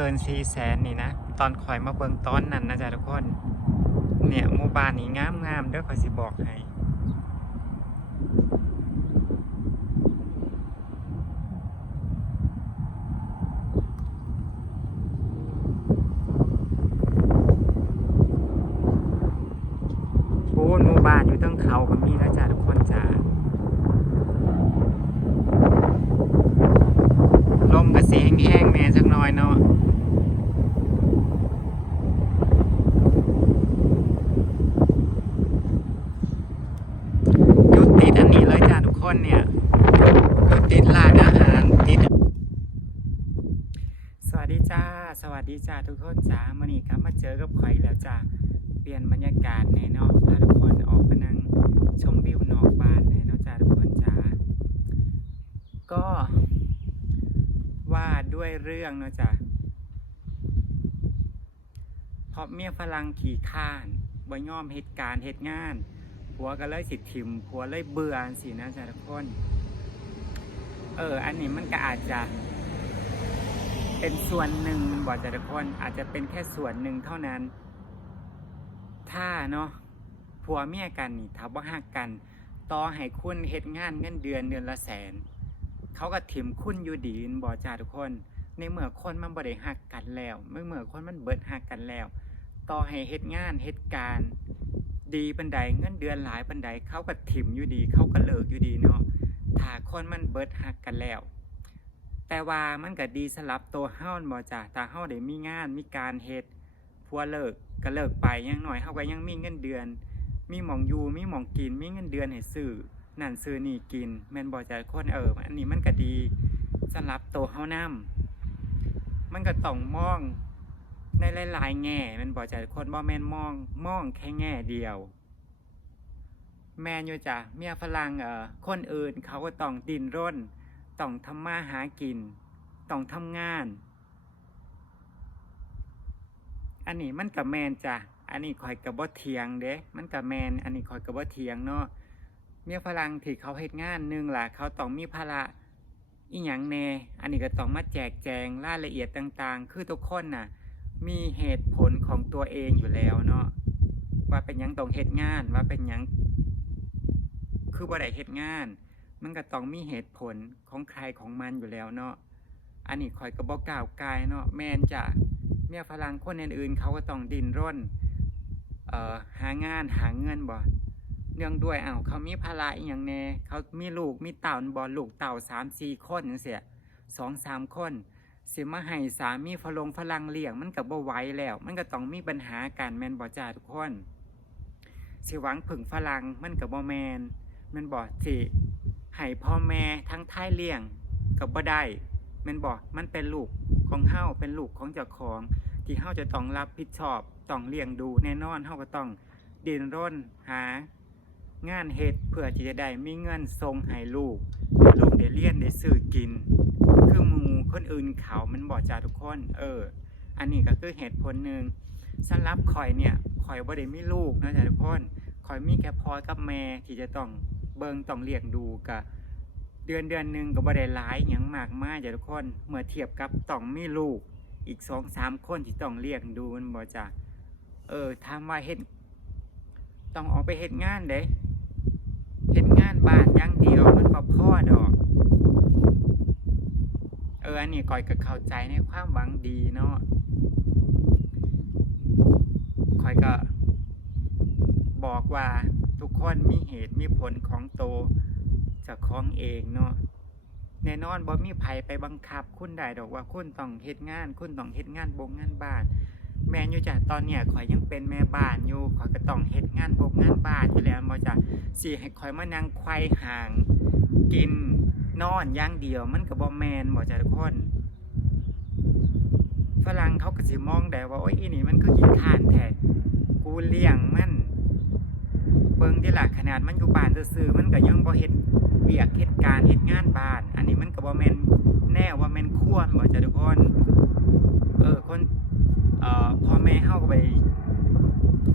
เกินสี่แสนนี่นะ ตอนข่อยมาเบิ่งตอนนั้นนะจ๊ะทุกคน เนี่ยหมู่บ้านนี้งามงามๆเด้อข่อยสิบอกให้ โอ้หมู่บ้านอยู่เทั้งเขาก็มีแล้วจ้ะทุกคนจ้าลมก็สีแห้งๆแม่สักหน่อยเนาะอยู่ติดอันนี้เลยจ้ะทุกคนเนี่ยอยู่ติดร้านอาหารติด สวัสดีจ้า สวัสดีจ้า ทุกคนจ้ามื่อนี้ครับมาเจอกับข่อยแล้วจ้าเปลี่ยนบรรยากาศแน่เนอนพาทุกคนออกมานั่งชมวิวนอกบ้านแน่เนอนจ้าทุกคนจ้าก็ว่าด้วยเรื่องเนาะจ้าเพราะเมียฝรั่งขี่ข้านบ่ยอมเหตุการณ์เหตุงานผัวก็เลยสิทิมผัวเลยเบื่อสินะจ้าทุกคน เออ อันนี้มันก็อาจจะ เป็นส่วนหนึ่งบอกจะทุกคนอาจจะเป็นแค่ส่วนหนึ่งเท่านั้น ถ้าเนาะผัวเมียกันนี่ถ้าบ่ฮักกัน ต่อให้คุณเฮ็ดงานเงินเดือนเดือนละแสน เขาก็ถิ่มคุณอยู่ดีนบ่จ้าทุกคน ในเมื่อคนมันบ่ได้ฮักกันแล้วเมื่อเมื่อคนมันเบิดฮักกันแล้ว ต่อให้เฮ็ดงานเฮ็ดการณ์ดีปันใดเงินเดือนหลายปันใดเขาก็ถิ่มอยู่ดี เขาก็เลิกอยู่ดีเนาะถ้าคนมันเบิดฮักกันแล้ว แต่ว่ามันก็ดีสำหรับตัวเฮ้าบ่จ้ะถ้าเฮาได้มีงานมีการเฮ็ดพัวเลิกก็เลิกไปยังหน่อยเฮ้าก็ยังมีเงินเดือน มีหมองอยู่มีหมองกินมีเงินเดือนให้ซื้อนั่นซื้อนี่กินแม่นบ่จ้ะคนเอออันนี้มันก็ดีสำหรับตัวเฮ้านํมันก็ต้องมองในหลายๆแง่แม่นบ่จ้ะคนบ่แม่นมองมองแค่แง่เดียวแม่นอยู่จ้ะเมียฝรั่งเอ่อคนอื่นเขาก็ต้องดินร่น ต้องทำมาหากิน ต้องทำงาน อันนี้มันกับแมนจ้ะ อันนี้คอยกับบ่เทียงเด้ มันกับแมน อันนี้คอยกับบ่เทียงเนาะ เมียฝรั่งที่เขาเฮ็ดงานหนึงล่ะ เขาต้องมีภาระอีหยังแน่ อันนี้ก็ต้องมาแจกแจงรายละเอียดต่างๆ คือทุกคนน่ะ มีเหตุผลของตัวเองอยู่แล้วเนาะ ว่าเป็นยังต้องเฮ็ดงาน ว่าเป็นยังคือบ่ได้เฮ็ดงาน มันก็ต้องมีเหตุผลของใครของมันอยู่แล้วเนาะ อันนี้คอยกระบอกกล่าวกายเนาะแมนจะเมียฝรั่งคนอื่นๆเขาก็ต้องดิ้นร่นเอ่อหางานหาเงินบ่เนื่องด้วยอ้าวเขามีภาระอย่างแน่เขามีลูกมีเต่าบ่ลูกเต่าสามสี่คนเสียสองสามคนสิมาให้สามีฝรั่งฝรั่งเลี้ยงมันก็บ่ไหวแล้ว มันก็ต้องมีปัญหากันแมนบ่จ้าทุกคนสิหวังผึ่งฝรั่งมันก็บบ่แมนมันบ่สิ ให้พ่อแม่ทั้งท้ายเลี้ยงกับบ่ได้ม่นบอกมันเป็นลูกของเฮาเป็นลูกของเจ้าของ ที่เฮาจะต้องรับผิดชอบต้องเลี้ยงดูแน่นอนเฮาก็ต้องดินร่นหา งานเฮ็ดเพื่อที่จะได้มีเงินส่งให้ลูกให้ลูกได้เรียนได้ซื้อกิน คือหมูคนอื่นเขามันบอกจ้าทุกคน เออ อันนี้ก็คือเหตุผลหนึ่งสำหรับข่อยเนี่ยข่อยบ่ได้มีลูกนะจ้าทุกคนข่อยมีแค่พ่อกับแม่ที่จะต้อง เบิงต้องเลี้ยงดูกะเดือนเดือนหนึ่งก็บ่ได้หลายหยังมากมายจ้ะทุกคนเมื่อเทียบกับต้องมีลูกอีกสองสามคนที่ต้องเลี้ยงดูมันบ่จ้ะเออถามว่าเฮ็ดต้องออกไปเฮ็ดงานเด้เฮ็ดงานบ้านอย่างเดียวมันบ่พ่อดอก เอออันนี้ก่อยก็เข้าใจในความหวังดีเนาะคอยก็บอกว่า ทุกคนมีเหตุมีผลของโตวเจากของเองเนาะแน่นอนบ่มีไผไปบังคับ คุณได้ดอกว่าคุณต้องเฮ็ดงาน คุณต้องเฮ็ดงานบงงานบ้าน แม่นอยู่จ้ะตอนเนี้ยข่อยยังเป็นแม่บ้านอยู่ข่อยก็ต้องเฮ็ดงานบงงานบ้านอยู่แล้วบ่จ้ะสิให้ข่อยมานั่งไขว้ห่าง กินนอนอย่างเดียว มันก็บ่แมนบ่จ้ะทุกคนฝรั่งเขาก็สิมองได้ว่าโอ้ยอีนี่มันคือขี้ข้านแท้กูเลี้ยงมัน เบิ่งที่หล่ะขนาดมันอยู่บ้านซื่อมันก็ยังบ่เฮ็ดเวียกเฮ็ดการเฮ็ดงานบ้าน อันนี้มันก็บ่แม่นแน่ว่าแม่นควรบ่จ้ะทุกคนเออคนเอ่อพ่อแม่เฮาก็ไป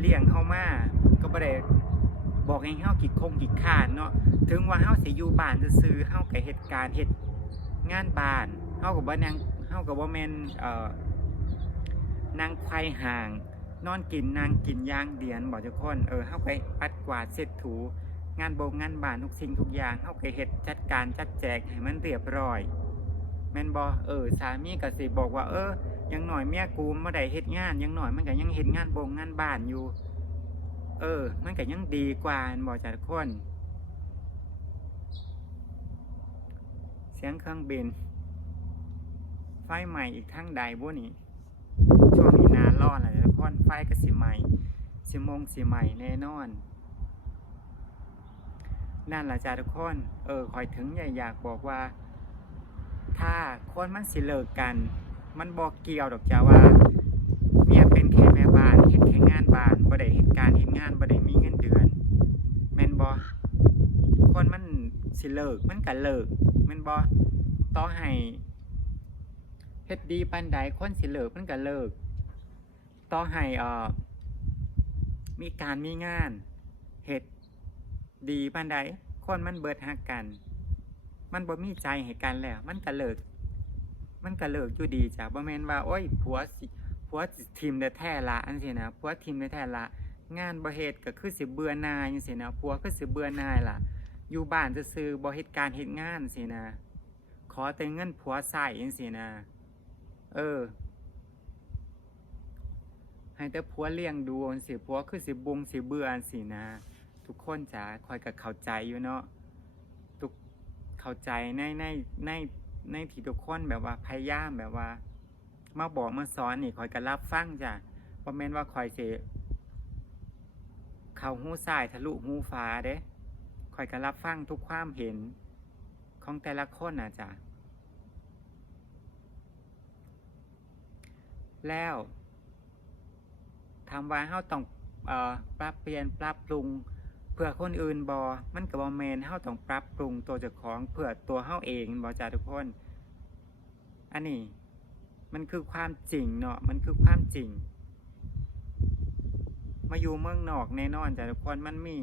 เลี้ยงเฮามาก็บ่ได้บอกให้เฮากิดคงกิดขานเนาะถึงว่าเฮาสิอยู่บ้านซื่อๆเฮาก็เฮ็ดการเฮ็ดงานบ้านเฮาก็บ่นั่งเฮาก็บ่แม่นเอ่อนั่งไขว่ห่าง นอนกินนางกินยางเดียนบอกทุกคนเออเฮาไปปัดกวาดเช็ดถู งานโบงงานบ้านทุกสิ่งทุกอย่างเฮาก็เฮ็ดจัดการจัดแจกให้มันเรียบร้อยแม่นบ่เออสามีก็สิบอกว่า เออยังหน่อยเมียกูบ่ได้เฮ็ดงานยังหน่อยมันก็ยังเฮ็ดงานโบงงานบ้านอยู่ เออ มันก็ยังดีกว่าแม่นบ่จ้ะทุกคน เสียงเครื่องบิน ไฟใหม่อีกทั้งใดบ่นี่ วงนี้หนาร้อนแล้วทุกคนไฟก็สิใหม่สิมงสิใหม่แน่นอน นั่นแหละจ้าทุกคนเออคอยถึงอยากอยากบอกว่า ถ้าคนมันสิเลิกกัน มันบอกเกี่ยวดอกจ้าว่าเมียเป็นแค่แม่บ้านเฮ็ดแค่งานบ้านบ่ได้เฮ็ดการเฮ็ดงานบ่ได้มีเงินเดือนแม่นบ่คนมันสิเลิกมันก็เลิกแม่นบ่ต่อให้เฮ็ดดีปานใดคนสิเลิกมันก็เลิก ต่อให้อ่อมีการมีงานเฮ็ดดีปานใดคนมันเบิดฮักกัน มันบ่มีใจให้กันแล้ว มันก็เลิก มันก็เลิกอยู่ดีจ้ะบ่แม่นว่า โอ้ยผัวสิผัวสิทีมได้แท้ละอันซี่นะผัวทีมได้แท้ละงานบ่เฮ็ดก็คือสิเบื่อหน่ายจังซี่นะผัวคือสิเบื่อหน่ายล่ะ อยู่บ้านจะซื่อบ่เฮ็ดการเฮ็ดงานสินะ ขอแต่เงินผัวใส่จังซี่นะ เออ ให้แต่ผัวเลี้ยงดูจังซี่ผัวคือสิบุงสิเบื่อนสีนะ ทุกคนจ้ะคอยก็เข้าใจอยู่เนาะทุกเข้าใจในในในในที่ทุกคนแบบว่าพยายามแบบว่า มาบอกมาสอนนี่คอยก็รับฟังจ้ะบ่แม่นว่าคอยเสเข้าหูซ้ายทะลุหูฟ้าเด้คอยก็รับฟังทุกความเห็นของแต่ละคนนะจ้ะแล้ว ทำว่าเฮาต้องเอ่อปรับเปลี่ยนปรับปรุงเพื่อคนอื่นบอมันก็บ่แมนเฮาต้องปรับปรุงตัวเจ้าของเพื่อตัวเฮาเองบอจ้าทุกคน อันนี้มันคือความจริงเนาะมันคือความจริง มาอยู่เมืองนอกแน่นอนจ้าทุกคนมันมี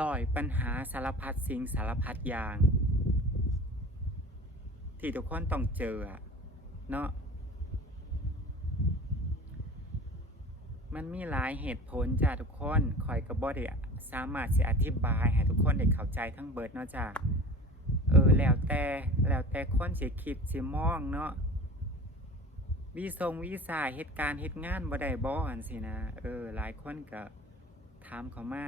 รอยปัญหาสารพัดสิ่งสารพัดอย่าง ที่ทุกคนต้องเจอเนาะ มันมีหลายเหตุผลจ้าทุกคนคอยกับบ่ได้สามารถสิอธิบายให้ทุกคนได้เข้าใจทั้งเบิดเนาะจ้าเออแล้วแต่แล้วแต่คนสิคิดสิมองเนาะวีทรงวีซ่าเหตุการณ์เหตุงานบ่ได้บ่อันสินะเออหลายคนก็ถามเขามา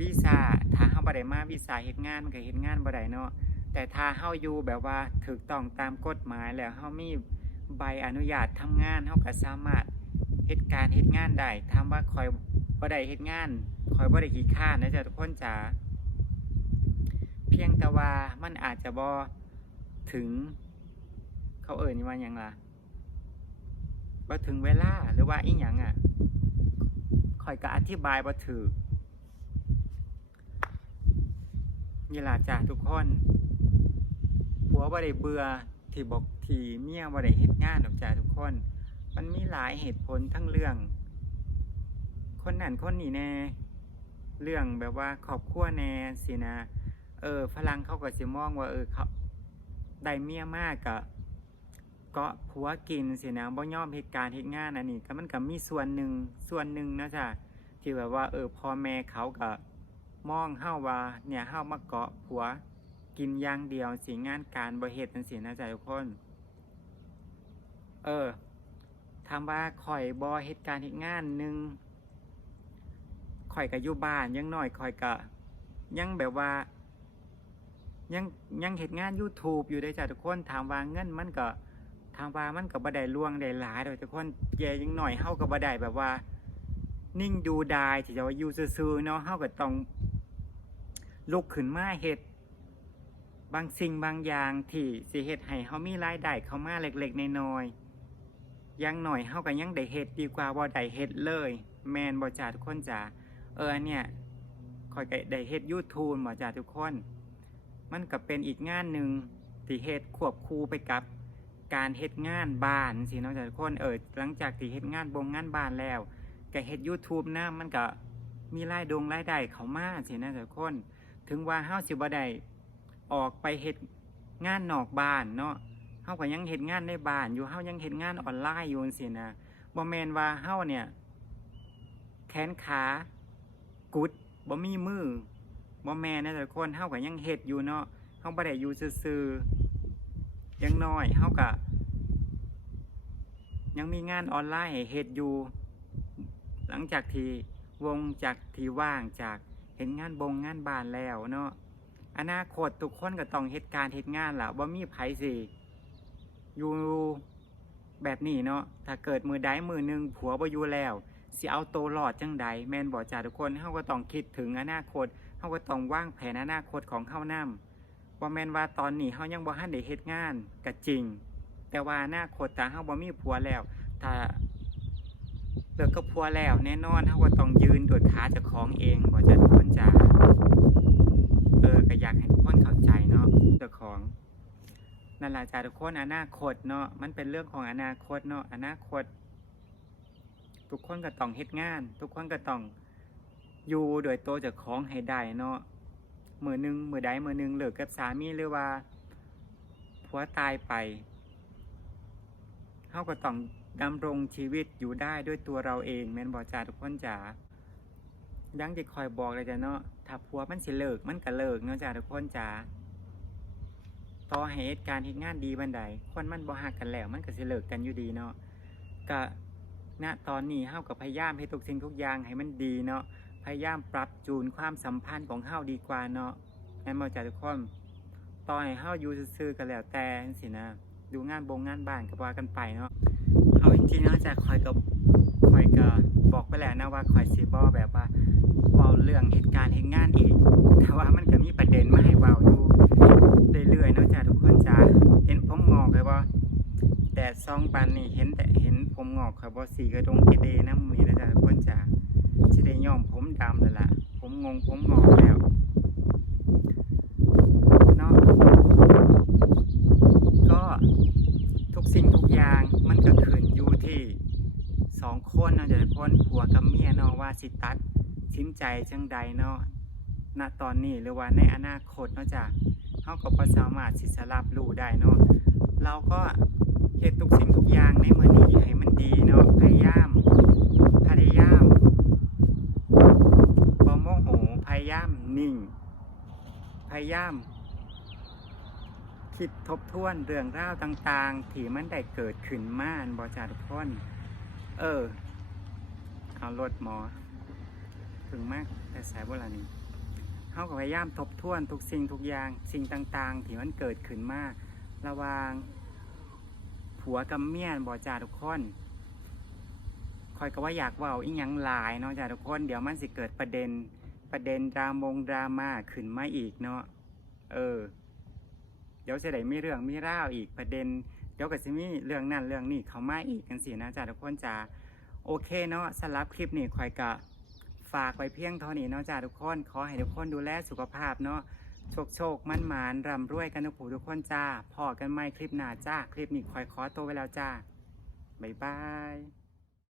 วีซ่าถ้าเฮาบ่ได้มาวีซ่าเฮ็ดงานมันก็เฮ็ดงานบ่ได้เนาะแต่ถ้าเฮาอยู่แบบว่าถูกต้องตามกฎหมายแล้วเฮามีใบอนุญาตทำงานเฮาก็สามารถ ฮ็ดการเฮ็ดงานได้ถามว่าคอยบ่ได้เฮ็ดงานคอยบ่ได้ขี้ข้านนะจ๊ะทุกคนจ๋าเพียงแต่ว่ามันอาจจะบ่ถึง เขาเอ่ยนี่ว่ายังล่ะบ่ถึงเวลาหรือว่าอีหยังอะคอยก็อธิบายบ่ถูกนี่ล่ะจ้ะทุกคนผัวบ่ได้เบื่อที่บอกที่เมียบ่ได้เฮ็ดงานดอกจ้ะทุกคน มันมีหลายเหตุผลทั้งเรื่อง คนนั่นคนนี้แน่ เรื่องแบบว่าครอบครัวแน่สินะ เออฝรั่งเขาก็สิมองว่า เออเขาได้เมียมากกะเกาะผัวกินสินะบ่ยอมเหตุการณ์เหตุงานอันนี้ก็มันก็มีส่วนหนึ่งส่วนหนึ่งนะจ๊ะที่แบบว่า เออพ่อแม่เขาก็มองเฮาว่าเนี่ยเฮามาเกาะผัวกินอย่างเดียวสิงานการบ่เฮ็ดจังซี่นะจ๊ะทุกคน เออ ถามว่าข่อยบอเหตุการณ์เหตุงานหนึ่งข่อยกับอยู่บ้านยังหน้อยข่อยกะยังแบบว่า ยังยังเหตุงาน YouTube อยู่ได้จ้ะทุกคนถามว่าเงินมันก็ถามว่ามันก็บ่ได้ล่วงได้หลายดอกทุกคนแย่ยังหน่อยเฮาก็บ่ได้แบบว่า นิ่งดูดายที่จะว่าอยู่ซื่อๆเนาะเฮาก็ต้องลุกขึ้นมาเฮ็ดบางสิ่งบางอย่างที่สิเฮ็ดให้เฮามีรายได้เข้ามาเล็กๆน้อยๆ ยังหน่อยเฮาก็ยังได้เฮ็ดดีกว่าบ่ได้เฮ็ดเลย แมนบ่จ้าทุกคนจ้าเออเนี่ยคอยก็ได้เฮ็ด YouTube บ่จ้าทุกคน มันก็เป็นอีกงานหนึ่งที่เฮ็ดควบคู่ไปกับการเฮ็ดงานบ้านสิเนาะจ้าทุกคนเออหลังจากที่เฮ็ดงานบงงานบ้านแล้วก็เฮ็ด YouTube นะมันก็มีรายดงรายได้เขามาสินะทุกคน ถึงว่าเฮาสิบ่ได้ออกไปเฮ็ดงานนอกบ้านเนาะ เฮาก็ยังเฮ็ดงานในบ้านอยู่เฮายังเฮ็ดงานออนไลน์อยู่จังซี่นะบ่แมนว่าเฮาเนี่ย แขนขากุดบ่มีมือบ่แม่นนะทุกคนเฮาก็ยังเฮ็ดอยู่เนาะเฮาบ่ได้อยู่ซื่อๆยังน้อยเฮาก็ยังมีงานออนไลน์ให้เฮ็ดอยู่ หลังจากที่วงจากที่ว่างจากเห็นงานบงงานบานแล้วเนาะอนาคตทุกคนก็ต้องเฮ็ดการเฮ็ดงานล่ะว่มีไผสิ อยู่แบบนี้เนาะถ้าเกิดมือใดมือหนึ่งผัวบ่อยู่แล้วสิเอาโตวรอดจังใดแม่นบ่จ้าทุกคนเฮาก็ต้องคิดถึงอนาคตเฮาก็ต้องวางแผนอนาคตของเฮานํว่าแม่นว่าตอนนี้เฮายังบ่ทันได้เฮ็ดงานก็จริง แต่ว่าอนาคตถ้าเฮาบ่มีผัวแล้ว ถ้าเลิกกับผัวแล้ว แน่นอนเฮาก็ต้องยืนโดวยขาเจ้าของเองบ่จะทุกคนจ๋าเออก็อยากให้ทุกคนเข้าใจเนาะเจ้าของ นั่นแหละจ้าทุกคนอนาคตเนาะมันเป็นเรื่องของอนาคตเนาะอนาคต ทุกคนก็ต้องเฮ็ดงาน ทุกคนก็ต้องอยู่โดวยตัวเจ้าของให้ได้เนาะมือหนึ่งมือใดมือหนึ่งเลิกกับสามีหรือว่าผัวตายไปเฮาก็ต้องดำรงชีวิตอยู่ได้ด้วยตัวเราเองแม่นบ่จ้าทุกคนจ๋ายังจะคอยบอกเลยจ้ะเนาะถ้าผัวมันสิเลิกมันก็เลิกเนาะจ้าทุกคนจ๋า ต่อให้เหตุการณ์เหตุงานดีบันไดคนมันบ่ฮักกันแล้ว มันก็สิเลิกกันอยู่ดีเนาะก็ณตอนนี้เฮาก็พยายามให้ทุกสิ่งทุกอย่างให้มันดีเนาะพยายามปรับจูนความสัมพันธ์ของเฮาดีกว่าเนาะแม่นบ่จ้าทุกคนต่อให้เฮาอยู่ซื่อๆก็แล้วแต่จังซี่นะ ดูงานบงงานบ้านก็ว่ากันไปเนาะเอาจริงๆแล้วจะคอยกับคอยกับ ไปแล้วนะว่าคอยซีบอแบบว่าเว้าเรื่องเหตุการณ์เหตุงานอีก แต่ว่ามันก็มีประเด็นมาให้เว้าอยู่เรื่อยๆนอกจากทุกคนจะเห็นผมงอกเลยว่าแต่ซองปันนี่เห็นแต่เห็นผมงอกครับว่าสีกระดงกระเดน้ำมือนะจ๊ะทุกคนจะจะได้ย่อมผมดำเลยล่ะ ผมงงผมงอกแล้วเนาะก็ทุกสิ่งทุกอย่างมันก็ขึ้นอ สองคนเนาะจะคนผัวกับเมียเนาะว่าสิตัดสินใจจังใดเนาะณตอนนี้หรือว่าในอนาคตเนาะจ้ะเฮาก็บ่สามารถสิสลับรู้ได้เนาะเราก็เฮ็ดทุกสิ่งทุกอย่างในมือนี้ให้มันดีเนาะพยายามพยายามบ่โมโหพยายามนิ่ง พยายาม คิดทบทวนเรื่องราวต่างๆ ที่มันได้เกิดขึ้นมาอันบอจาทุกคน เออเอารถหมอ ถึงมากแต่สายโบราณนี้เขาก็พยายามทบทวนทุกสิ่งทุกอย่างสิ่งต่างๆ ที่มันเกิดขึ้นมาระวางผัวกับเมียบอจ่าทุกคนคอยก็ว่าอยากว่าอีหยังหลายเนาะจ้าทุกคน เดี๋ยวมันสิเกิดประเด็นประเด็นดรามงดราม่าขึ้นมาอีกเนาะเออ เดี๋ยวจะได้มีเรื่องมีราวอีกประเด็น เดี๋ยวก็จะมีเรื่องนั่นเรื่องนี้เข้ามาอีกกันสินะจ๊ะทุกคนจ้าโอเคเนาะสำหรับคลิปนี้คอยกะฝากไว้เพียงเท่านี้เนาะจ้าทุกคน ขอให้ทุกคนดูแลสุขภาพเนาะโชคโชคมั่นหมานร่ำรวยกันทุกผู้ทุกคนจ้าพอกันไหมคลิปหน้าจ้า คลิปนี้คอยขอตัวไว้แล้วจ้าบ๊ายบาย